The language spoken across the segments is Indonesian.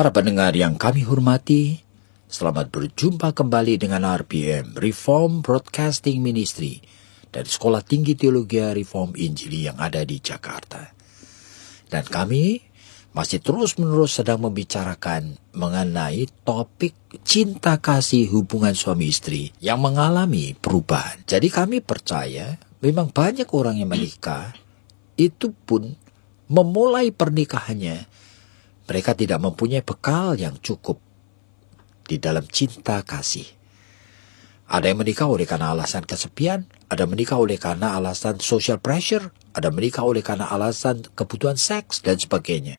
Para pendengar yang kami hormati, selamat berjumpa kembali dengan RBM, Reform Broadcasting Ministry, dari Sekolah Tinggi Teologi Reform Injili yang ada di Jakarta. Dan kami masih terus-menerus sedang membicarakan mengenai topik cinta kasih hubungan suami istri yang mengalami perubahan. Jadi kami percaya memang banyak orang yang menikah, itu pun memulai pernikahannya mereka tidak mempunyai bekal yang cukup di dalam cinta kasih. Ada yang menikah oleh karena alasan kesepian, ada menikah oleh karena alasan social pressure, ada menikah oleh karena alasan kebutuhan seks, dan sebagainya.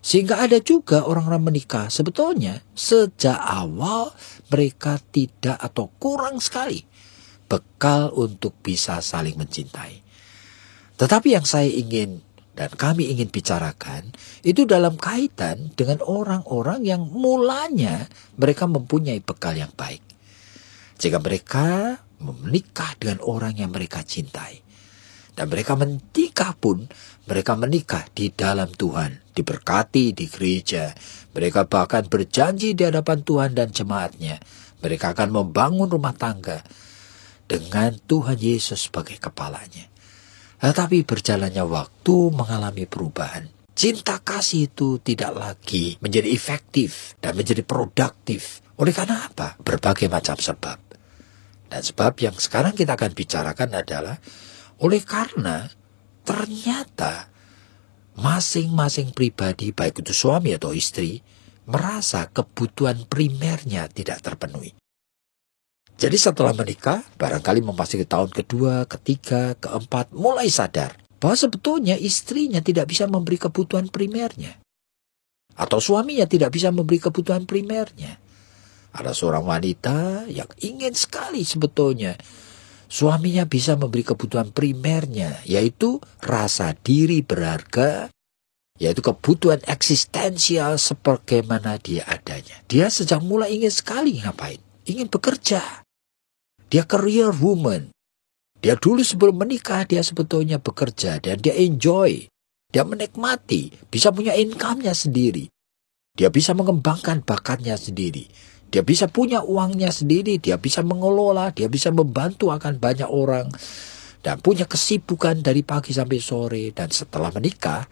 Sehingga ada juga orang-orang menikah sebetulnya sejak awal mereka tidak atau kurang sekali bekal untuk bisa saling mencintai. Tetapi yang saya ingin dan kami ingin bicarakan itu dalam kaitan dengan orang-orang yang mulanya mereka mempunyai bekal yang baik. Jika mereka menikah dengan orang yang mereka cintai. Dan mereka menikah pun, mereka menikah di dalam Tuhan, diberkati di gereja. Mereka bahkan berjanji di hadapan Tuhan dan jemaatnya. Mereka akan membangun rumah tangga dengan Tuhan Yesus sebagai kepalanya. Tetapi berjalannya waktu mengalami perubahan. Cinta kasih itu tidak lagi menjadi efektif dan menjadi produktif. Oleh karena apa? Berbagai macam sebab. Dan sebab yang sekarang kita akan bicarakan adalah oleh karena ternyata masing-masing pribadi, baik itu suami atau istri, merasa kebutuhan primernya tidak terpenuhi. Jadi setelah menikah, barangkali memasuki tahun kedua, ketiga, keempat, mulai sadar bahwa sebetulnya istrinya tidak bisa memberi kebutuhan primernya. Atau suaminya tidak bisa memberi kebutuhan primernya. Ada seorang wanita yang ingin sekali sebetulnya suaminya bisa memberi kebutuhan primernya, yaitu rasa diri berharga, yaitu kebutuhan eksistensial sebagaimana dia adanya. Dia sejak mulai ingin sekali ngapain? Ingin bekerja. Dia career woman. Dia dulu sebelum menikah dia sebetulnya bekerja dan dia enjoy. Dia menikmati, bisa punya income-nya sendiri. Dia bisa mengembangkan bakatnya sendiri. Dia bisa punya uangnya sendiri, dia bisa mengelola, dia bisa membantu akan banyak orang. Dan punya kesibukan dari pagi sampai sore. Dan setelah menikah,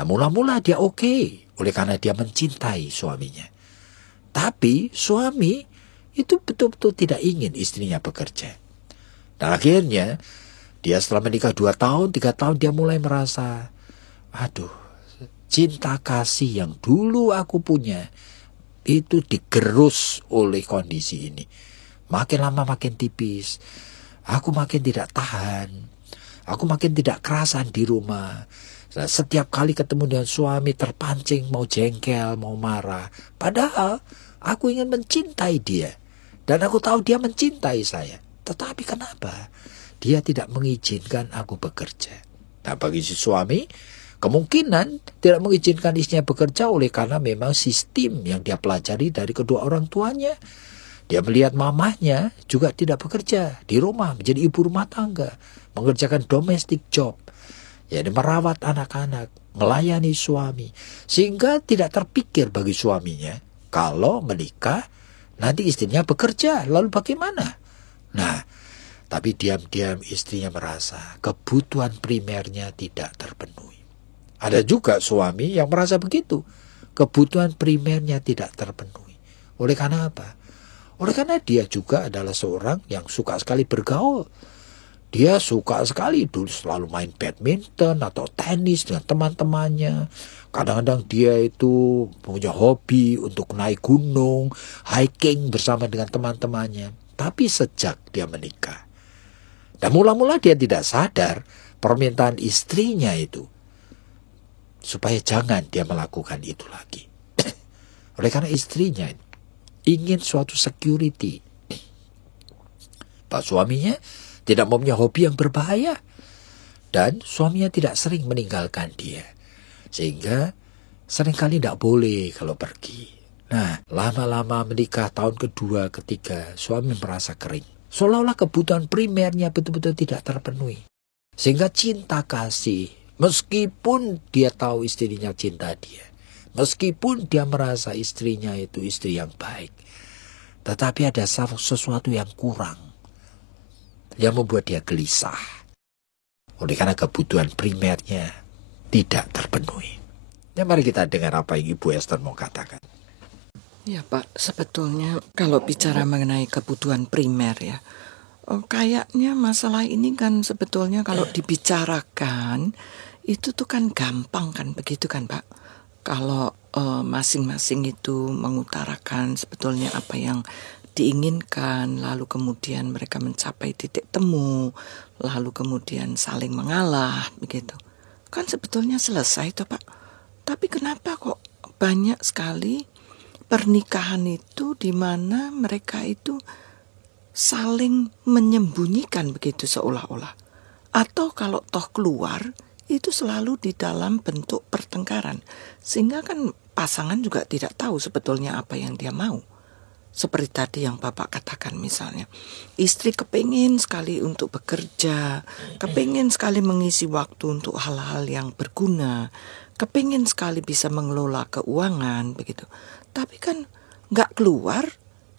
nah mula-mula dia oke, oleh karena dia mencintai suaminya. Tapi suami itu betul-betul tidak ingin istrinya bekerja. Dan akhirnya, dia setelah menikah 2 tahun, 3 tahun, dia mulai merasa, aduh, cinta kasih yang dulu aku punya, itu digerus oleh kondisi ini. Makin lama makin tipis, aku makin tidak tahan, aku makin tidak kerasan di rumah. Nah, setiap kali ketemu dengan suami terpancing, mau jengkel, mau marah. Padahal, aku ingin mencintai dia. Dan aku tahu dia mencintai saya. Tetapi kenapa? Dia tidak mengizinkan aku bekerja. Nah bagi si suami, kemungkinan tidak mengizinkan istrinya bekerja oleh karena memang sistem yang dia pelajari dari kedua orang tuanya. Dia melihat mamahnya juga tidak bekerja di rumah, menjadi ibu rumah tangga. Mengerjakan domestic job. Yaitu merawat anak-anak, melayani suami. Sehingga tidak terpikir bagi suaminya, kalau menikah, nanti istrinya bekerja, lalu bagaimana? Nah, tapi diam-diam istrinya merasa kebutuhan primernya tidak terpenuhi. Ada juga suami yang merasa begitu. Kebutuhan primernya tidak terpenuhi. Oleh karena apa? Oleh karena dia juga adalah seorang yang suka sekali bergaul. Dia suka sekali dulu selalu main badminton atau tenis dengan teman-temannya. Kadang-kadang dia itu punya hobi untuk naik gunung, hiking bersama dengan teman-temannya. Tapi sejak dia menikah, dan mula-mula dia tidak sadar permintaan istrinya itu, supaya jangan dia melakukan itu lagi. Oleh karena istrinya ingin suatu security. Pak suaminya tidak mempunyai hobi yang berbahaya. Dan suaminya tidak sering meninggalkan dia. Sehingga seringkali tidak boleh kalau pergi. Nah, lama-lama menikah tahun kedua, ketiga, suami merasa kering. Seolah-olah kebutuhan primernya betul-betul tidak terpenuhi. Sehingga cinta kasih, meskipun dia tahu istrinya cinta dia. Meskipun dia merasa istrinya itu istri yang baik. Tetapi ada sesuatu yang kurang. Yang membuat dia gelisah. Oleh karena kebutuhan primernya tidak terpenuhi. Ya, mari kita dengar apa yang Ibu Esther mau katakan. Ya Pak, sebetulnya kalau bicara mengenai kebutuhan primer ya, kayaknya masalah ini kan sebetulnya kalau dibicarakan, itu tuh kan gampang kan, begitu kan Pak? Kalau masing-masing itu mengutarakan sebetulnya apa yang diinginkan, lalu kemudian mereka mencapai titik temu, lalu kemudian saling mengalah, begitu. Kan sebetulnya selesai toh Pak. Tapi kenapa kok banyak sekali pernikahan itu di mana mereka itu saling menyembunyikan begitu seolah-olah. Atau kalau toh keluar, itu selalu di dalam bentuk pertengkaran. Sehingga kan pasangan juga tidak tahu sebetulnya apa yang dia mau. Seperti tadi yang Bapak katakan misalnya, istri kepingin sekali untuk bekerja, kepingin sekali mengisi waktu untuk hal-hal yang berguna, kepingin sekali bisa mengelola keuangan, begitu. Tapi kan nggak keluar,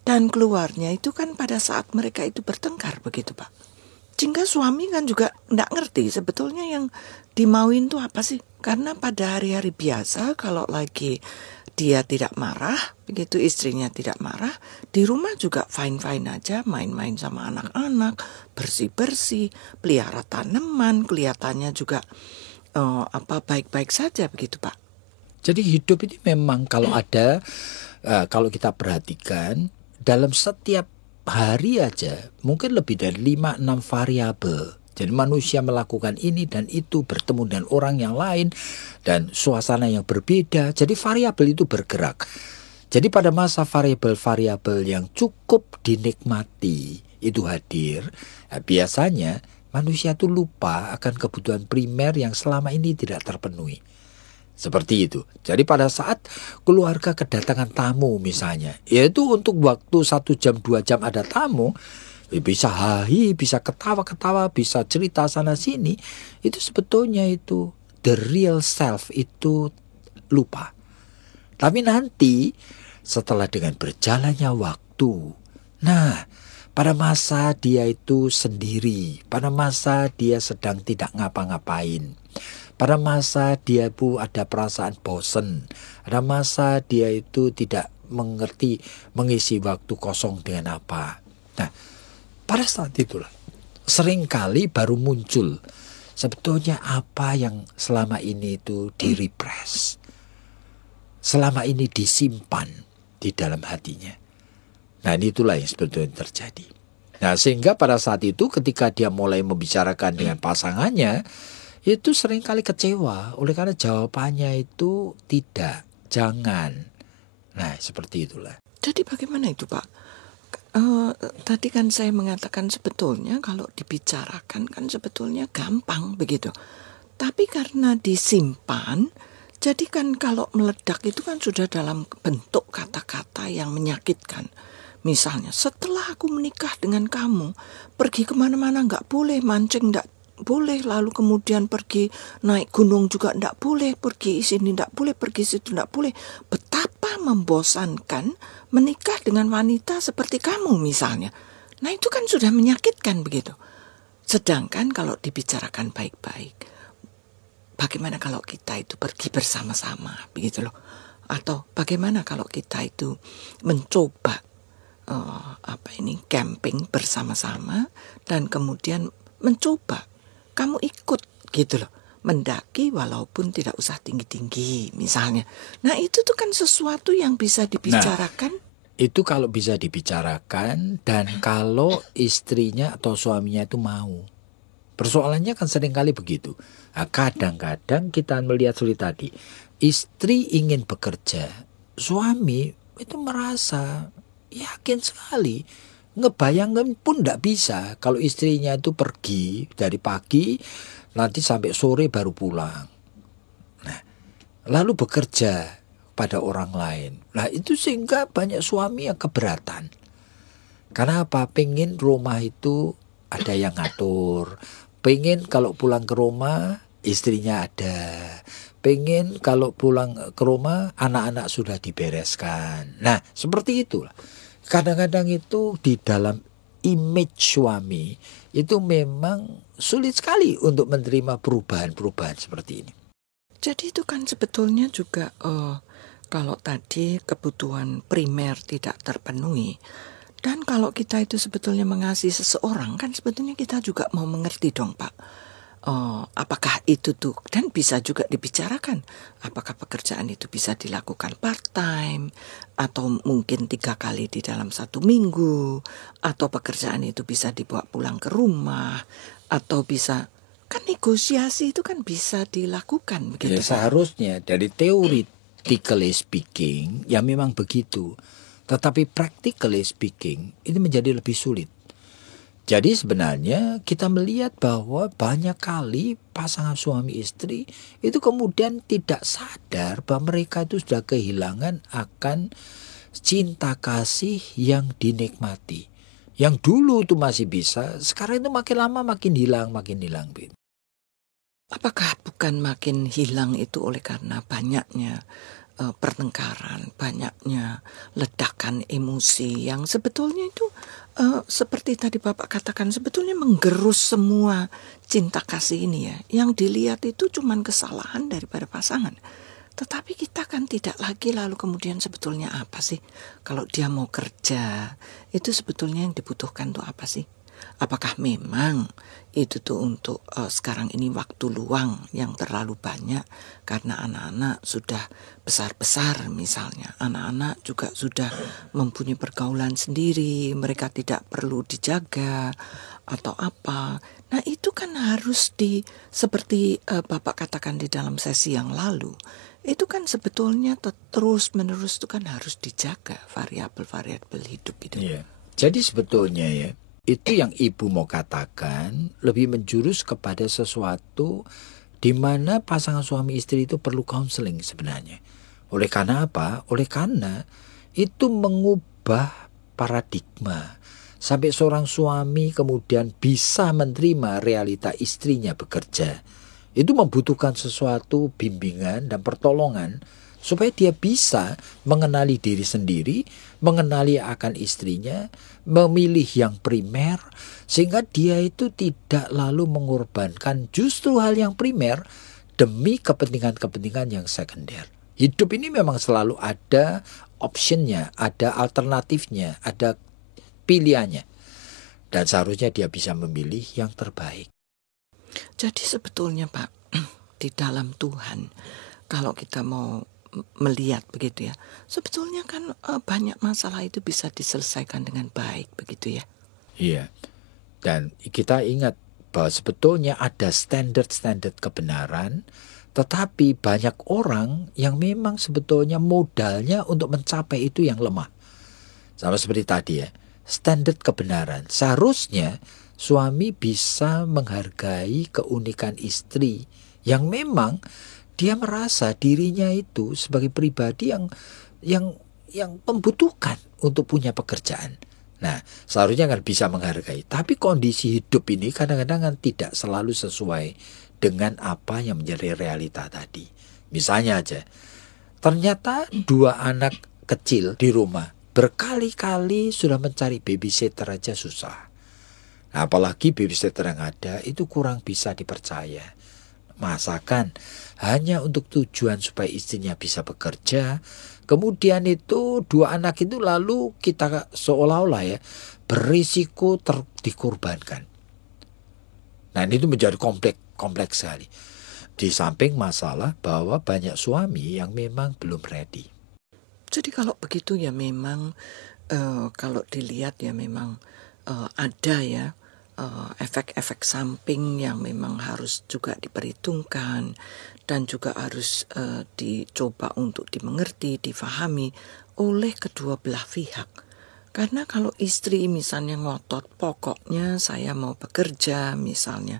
dan keluarnya itu kan pada saat mereka itu bertengkar, begitu Pak. Sehingga suami kan juga nggak ngerti sebetulnya yang dimauin tuh apa sih. Karena pada hari-hari biasa kalau lagi dia tidak marah, begitu istrinya tidak marah, di rumah juga fine-fine aja, main-main sama anak-anak, bersih-bersih, pelihara tanaman, kelihatannya juga baik-baik saja begitu Pak. Jadi hidup ini memang kalau ada, kalau kita perhatikan, dalam setiap hari aja mungkin lebih dari 5-6 variabel. Jadi manusia melakukan ini dan itu, bertemu dengan orang yang lain dan suasana yang berbeda. Jadi variabel itu bergerak. Jadi pada masa variabel-variabel yang cukup dinikmati itu hadir, biasanya manusia itu lupa akan kebutuhan primer yang selama ini tidak terpenuhi. Seperti itu. Jadi pada saat keluarga kedatangan tamu misalnya, yaitu untuk waktu 1 jam 2 jam ada tamu, bisa hahi, bisa ketawa-ketawa, bisa cerita sana sini, itu sebetulnya itu the real self itu lupa. Tapi nanti setelah dengan berjalannya waktu, nah pada masa dia itu sendiri, pada masa dia sedang tidak ngapa-ngapain, pada masa dia pun ada perasaan bosen, ada masa dia itu tidak mengerti mengisi waktu kosong dengan apa. Nah, pada saat itulah seringkali baru muncul sebetulnya apa yang selama ini itu direpress, selama ini disimpan di dalam hatinya. Nah, itulah yang sebetulnya terjadi. Nah, sehingga pada saat itu ketika dia mulai membicarakan dengan pasangannya, itu seringkali kecewa oleh karena jawabannya itu tidak, jangan. Nah, seperti itulah. Jadi bagaimana itu Pak? Tadi kan saya mengatakan sebetulnya kalau dibicarakan kan sebetulnya gampang begitu. Tapi karena disimpan, jadi kan kalau meledak itu kan sudah dalam bentuk kata-kata yang menyakitkan. Misalnya, setelah aku menikah dengan kamu, pergi kemana-mana nggak boleh, mancing nggak boleh, lalu kemudian pergi naik gunung juga nggak boleh, pergi sini nggak boleh, pergi situ nggak boleh. Betapa membosankan menikah dengan wanita seperti kamu misalnya. Nah itu kan sudah menyakitkan begitu. Sedangkan kalau dibicarakan baik-baik, bagaimana kalau kita itu pergi bersama-sama begitu loh. Atau bagaimana kalau kita itu mencoba camping bersama-sama dan kemudian mencoba kamu ikut gitu loh, mendaki walaupun tidak usah tinggi-tinggi misalnya. Nah itu tuh kan sesuatu yang bisa dibicarakan. Nah, itu kalau bisa dibicarakan dan kalau istrinya atau suaminya itu mau. Persoalannya kan seringkali begitu. Nah, kadang-kadang kita melihat seperti tadi, istri ingin bekerja, suami itu merasa yakin sekali, ngebayangin pun tidak bisa kalau istrinya itu pergi dari pagi nanti sampai sore baru pulang. Nah, lalu bekerja pada orang lain. Nah, itu sehingga banyak suami yang keberatan. Karena apa? Pengen rumah itu ada yang ngatur. Pengen kalau pulang ke rumah istrinya ada. Pengen kalau pulang ke rumah anak-anak sudah dibereskan. Nah, seperti itulah. Kadang-kadang itu di dalam image suami itu memang sulit sekali untuk menerima perubahan-perubahan seperti ini. Jadi itu kan sebetulnya juga kalau tadi kebutuhan primer tidak terpenuhi, dan kalau kita itu sebetulnya mengasihi seseorang, kan sebetulnya kita juga mau mengerti dong Pak. Apakah itu tuh, dan bisa juga dibicarakan, apakah pekerjaan itu bisa dilakukan part-time, atau mungkin 3 kali di dalam 1 minggu, atau pekerjaan itu bisa dibawa pulang ke rumah, atau bisa, kan negosiasi itu kan bisa dilakukan Ya, begitu Pak. seharusnya dari theoretically speaking ya memang begitu. Tetapi practically speaking itu menjadi lebih sulit. Jadi sebenarnya kita melihat bahwa banyak kali pasangan suami istri itu kemudian tidak sadar bahwa mereka itu sudah kehilangan akan cinta kasih yang dinikmati. Yang dulu itu masih bisa, sekarang itu makin lama makin hilang, Bin. Apakah bukan makin hilang itu oleh karena banyaknya pertengkaran, banyaknya ledakan emosi yang sebetulnya itu seperti tadi Bapak katakan, sebetulnya menggerus semua cinta kasih ini ya. Yang dilihat itu cuman kesalahan daripada pasangan. Tetapi kita kan tidak lagi lalu kemudian sebetulnya apa sih? Kalau dia mau kerja, itu sebetulnya yang dibutuhkan tuh apa sih? Apakah memang itu tuh untuk sekarang ini waktu luang yang terlalu banyak karena anak-anak sudah besar-besar misalnya. Anak-anak juga sudah mempunyai pergaulan sendiri, mereka tidak perlu dijaga atau apa. Nah, itu kan harus seperti Bapak katakan di dalam sesi yang lalu. Itu kan sebetulnya terus-menerus itu kan harus dijaga variabel-variabel hidup itu. Iya. Jadi sebetulnya ya, itu yang ibu mau katakan lebih menjurus kepada sesuatu di mana pasangan suami istri itu perlu counseling sebenarnya. Oleh karena apa? Oleh karena itu mengubah paradigma. Sampai seorang suami kemudian bisa menerima realita istrinya bekerja. Itu membutuhkan sesuatu bimbingan dan pertolongan supaya dia bisa mengenali diri sendiri, mengenali akan istrinya, memilih yang primer, sehingga dia itu tidak lalu mengorbankan justru hal yang primer demi kepentingan-kepentingan yang sekunder. Hidup ini memang selalu ada optionnya, ada alternatifnya, ada pilihannya. Dan seharusnya dia bisa memilih yang terbaik. Jadi sebetulnya Pak, di dalam Tuhan, kalau kita mau melihat begitu ya, sebetulnya kan banyak masalah itu bisa diselesaikan dengan baik begitu ya. Iya. Dan kita ingat bahwa sebetulnya ada standar-standar kebenaran, tetapi banyak orang yang memang sebetulnya modalnya untuk mencapai itu yang lemah. Sama seperti tadi ya, standar kebenaran. Seharusnya suami bisa menghargai keunikan istri yang memang dia merasa dirinya itu sebagai pribadi yang yang membutuhkan untuk punya pekerjaan. Nah, seharusnya kan bisa menghargai. Tapi kondisi hidup ini kadang-kadang kan tidak selalu sesuai dengan apa yang menjadi realita tadi. Misalnya aja, ternyata 2 anak kecil di rumah berkali-kali sudah mencari babysitter aja susah. Nah, apalagi babysitter yang ada itu kurang bisa dipercaya. Masakan hanya untuk tujuan supaya istrinya bisa bekerja. Kemudian itu 2 anak itu lalu kita seolah-olah ya berisiko dikorbankan. Nah, ini itu menjadi kompleks sekali. Di samping masalah bahwa banyak suami yang memang belum ready. Jadi kalau begitu ya memang kalau dilihat ya memang ada ya efek-efek samping yang memang harus juga diperhitungkan dan juga harus dicoba untuk dimengerti, difahami oleh kedua belah pihak. Karena kalau istri misalnya ngotot, pokoknya saya mau bekerja misalnya,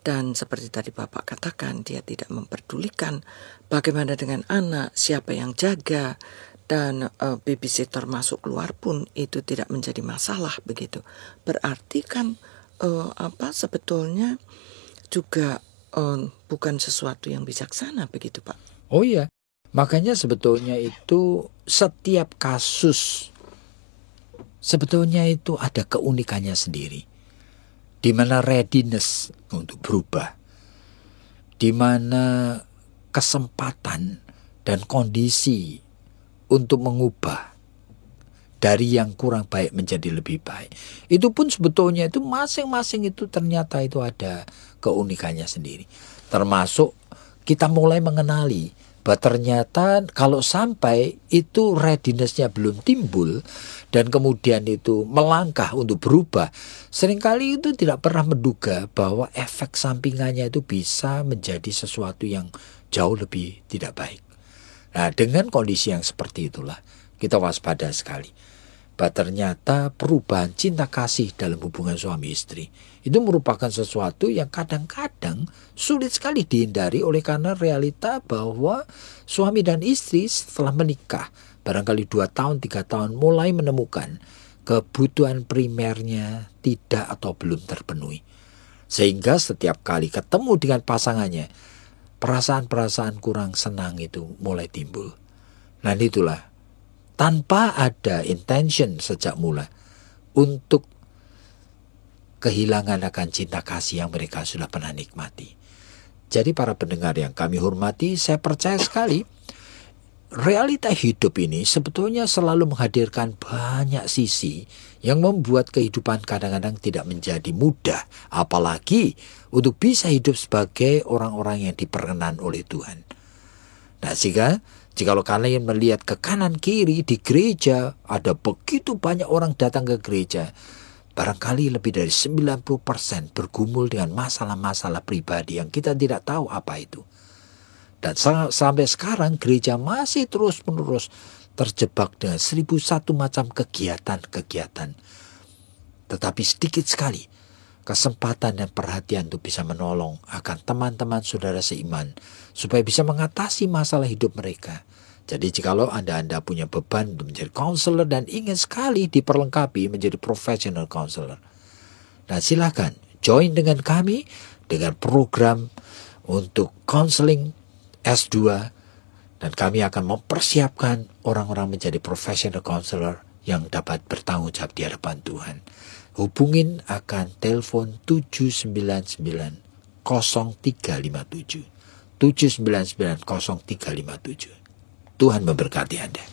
dan seperti tadi Bapak katakan, dia tidak memperdulikan bagaimana dengan anak, siapa yang jaga, dan babysitter masuk keluar pun itu tidak menjadi masalah begitu. Berarti kan sebetulnya juga bukan sesuatu yang bijaksana begitu Pak. Oh iya, makanya sebetulnya itu setiap kasus sebetulnya itu ada keunikannya sendiri. Di mana readiness untuk berubah, di mana kesempatan dan kondisi untuk mengubah dari yang kurang baik menjadi lebih baik. Itu pun sebetulnya itu masing-masing itu ternyata itu ada keunikannya sendiri. Termasuk kita mulai mengenali bahwa ternyata kalau sampai itu readiness-nya belum timbul dan kemudian itu melangkah untuk berubah, seringkali itu tidak pernah menduga bahwa efek sampingannya itu bisa menjadi sesuatu yang jauh lebih tidak baik. Nah, dengan kondisi yang seperti itulah kita waspada sekali. Bahwa ternyata perubahan cinta kasih dalam hubungan suami istri itu merupakan sesuatu yang kadang-kadang sulit sekali dihindari oleh karena realita bahwa suami dan istri setelah menikah barangkali 2 tahun, 3 tahun mulai menemukan kebutuhan primernya tidak atau belum terpenuhi. Sehingga setiap kali ketemu dengan pasangannya, perasaan-perasaan kurang senang itu mulai timbul. Nah itulah, tanpa ada intention sejak mula untuk kehilangan akan cinta kasih yang mereka sudah pernah nikmati. Jadi para pendengar yang kami hormati, saya percaya sekali realita hidup ini sebetulnya selalu menghadirkan banyak sisi yang membuat kehidupan kadang-kadang tidak menjadi mudah, apalagi untuk bisa hidup sebagai orang-orang yang diperkenan oleh Tuhan. Nah, jikalau kalian melihat ke kanan kiri di gereja, ada begitu banyak orang datang ke gereja, barangkali lebih dari 90% bergumul dengan masalah-masalah pribadi yang kita tidak tahu apa itu. Dan sampai sekarang gereja masih terus-menerus terjebak dengan 1001 macam kegiatan-kegiatan. Tetapi sedikit sekali kesempatan dan perhatian untuk bisa menolong akan teman-teman saudara seiman supaya bisa mengatasi masalah hidup mereka. Jadi jikalau Anda punya beban untuk menjadi counselor dan ingin sekali diperlengkapi menjadi professional counselor, nah silakan join dengan kami dengan program untuk counseling S2 dan kami akan mempersiapkan orang-orang menjadi professional counselor yang dapat bertanggung jawab di hadapan Tuhan. Hubungin akan telepon 799 0357 799 0357. Tuhan memberkati Anda.